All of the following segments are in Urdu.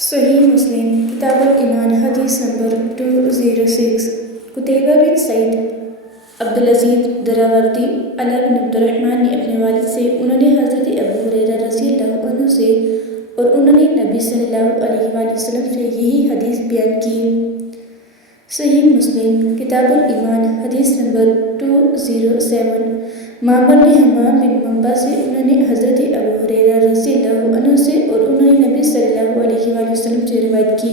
صحیح مسلم کتاب الایمان حدیث نمبر 206 قتیبہ بن سعید عبدالعزیز دراوردی علاء بن عبد الرحمن نے اپنے والد سے، انہوں نے حضرت ابو ہریرہ رضی اللہ عنہ سے اور انہوں نے نبی صلی اللہ علیہ وآلہ وسلم سے یہی حدیث بیان کی۔ صحیح مسلم کتاب الایمان حدیث نمبر 207 معمر نے حمام بن منبع سے، انہوں نے حضرت ابو ہریرہ رضی اللہ عنہ سے اور انہوں نے نبی صلی اللہ علیہ وآلہ وسلم سے روایت کی۔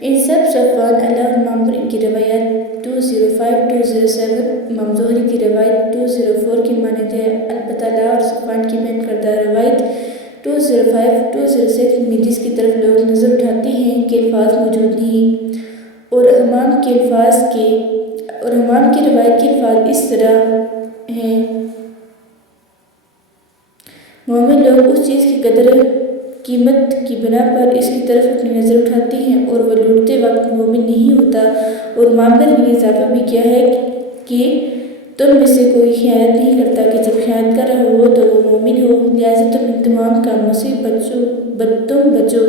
ان سب صفوان اللہ اور معمر کی روایات 205 207 امام زہری کی روایت 204 کی مانند ہے، البتہ لا اور صفوان کی بیان کردہ روایت 205 206 میں جس کی طرف لوگ نظر اٹھاتے ہیں کہ الفاظ موجود نہیں، اور حمام کی روایت کے الفاظ اس طرح ہیں: مومن لوگ اس چیز کی قدر قیمت کی بنا پر اس کی طرف اپنی نظر اٹھاتے ہیں اور وہ لوٹتے وقت مومن نہیں ہوتا۔ اور معمر نے اضافہ بھی کیا ہے کہ تم میں سے کوئی خیانت نہیں کرتا کہ جب خیانت کر رہا ہو تو وہ مومن ہو، لہٰذا تم ان تمام کاموں سے بچو۔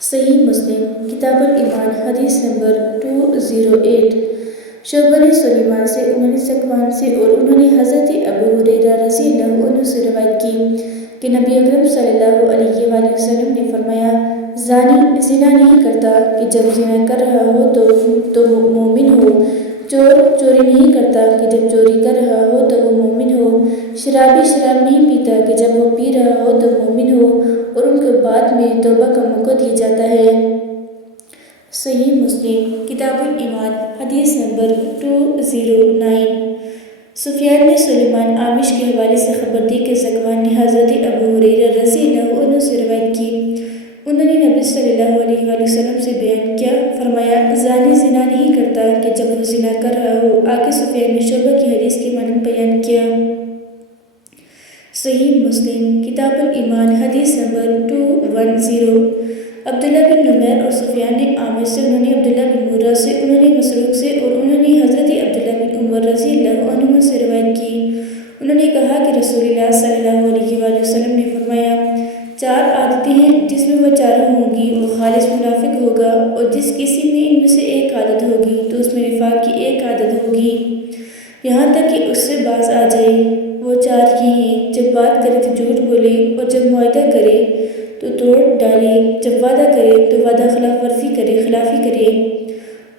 صحیح مسلم کتاب الایمان حدیث نمبر 208 شعبہ نے سلیمان سے، انہوں نے ذکوان سے اور انہوں نے حضرت ابو ہریرہ رضی اللہ عنہ سے روایت کی کہ نبی اکرم صلی اللہ علیہ وآلہ وسلم نے فرمایا: زانی زنا نہیں کرتا کہ جب زنا کر رہا ہو تو وہ مومن ہو، چور چوری نہیں کرتا کہ جب چوری کر رہا ہو تو وہ مومن ہو، شرابی شراب نہیں پیتا کہ جب وہ پی رہا ہو تو مومن ہو، اور ان کو بعد میں توبہ کا موقع دیا جاتا ہے۔ صحیح مسلم کتاب الایمان حدیث نمبر 209 سفیان نے سلیمان اعمش کے حوالے سے خبر دی کہ ذکوان نے حضرت ابو ہریرہ رضی اللہ عنہ سے روایت کی، انہوں نے نبی صلی اللہ علیہ وآلہ وسلم سے بیان کیا، فرمایا: زانی زنا نہیں کرتا کہ جب وہ زنا کر رہا ہو۔ آگے سفیان نے شعبہ کی حدیث کے مانند بیان کیا۔ صحیح مسلم کتاب الایمان حدیث نمبر 210 عبداللہ بن نمیر اور سفیان نے اعمش سے، انہوں نے عبداللہ بن مرہ سے، انہوں نے مسروق سے اور انہوں نے حضرت عبداللہ بن عمر رضی اللہ عنہما سے روایت کی، انہوں نے کہا کہ رسول اللہ صلی اللہ علیہ وآلہ وسلم نے فرمایا: 4 عادتیں ہیں جس میں وہ چاروں ہوں گی وہ خالص منافق ہوگا، اور جس کسی میں ان میں سے ایک عادت ہوگی تو اس میں نفاق کی ایک عادت ہوگی، یہاں تک کہ اس سے باز آ جائے۔ وہ 4 یہ ہیں: جب بات کرے تو جھوٹ بولے، اور جب معاہدہ کرے تو توڑ ڈالے، جب وعدہ کرے تو وعدہ خلافی کرے،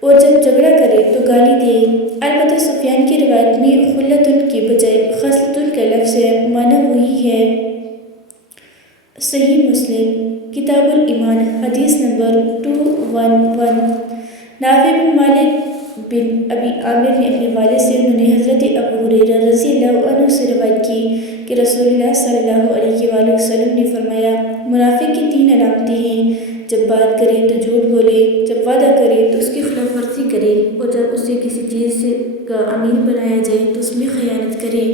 اور جب جھگڑا کرے تو گالی دے۔ البتہ سفیان کی روایت میں خلتن کے بجائے خصلتن کا لفظ ہے، معنی وہی ہے۔ صحیح مسلم کتاب الایمان حدیث نمبر 211 نافع بن مالک بن ابی عامر نے اپنے والد سے، انہوں نے حضرت ابو ہریرہ رضی اللہ عنہ سے روایت کی کہ رسول اللہ صلی اللہ علیہ وآلہ وسلم نے فرمایا: منافق کی 3 علامتیں ہیں: جب بات کرے تو جھوٹ بولے، جب وعدہ کرے تو اس کی خلاف ورزی کرے، اور جب اسے کسی چیز کا امین بنایا جائے تو اس میں خیانت کرے۔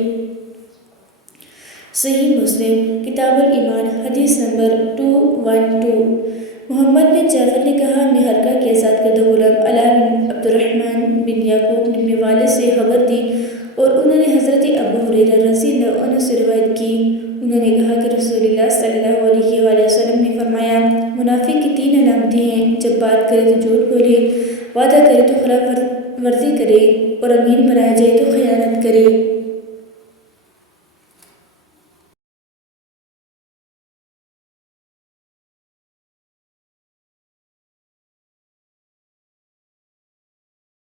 صحیح مسلم کتاب الایمان حدیث نمبر 212 محمد بن جعفر نے کہا، میں حرکہ کے آزاد کردہ غلام علاء بن عبد الرحمن بن یعقوب نے اپنے والد سے خبر دی اور انہوں نے حضرت ابو ہریرہ رضی اللہ عنہ سے روایت کی، انہوں نے کہا کہ رسول اللہ صلی اللہ علیہ وآلہ وسلم نے فرمایا: منافق کی 3 علامتیں ہیں: جب بات کرے تو جھوٹ بولے، وعدہ کرے تو خلاف ورزی کرے، اور امین بنایا جائے تو خیانت کرے۔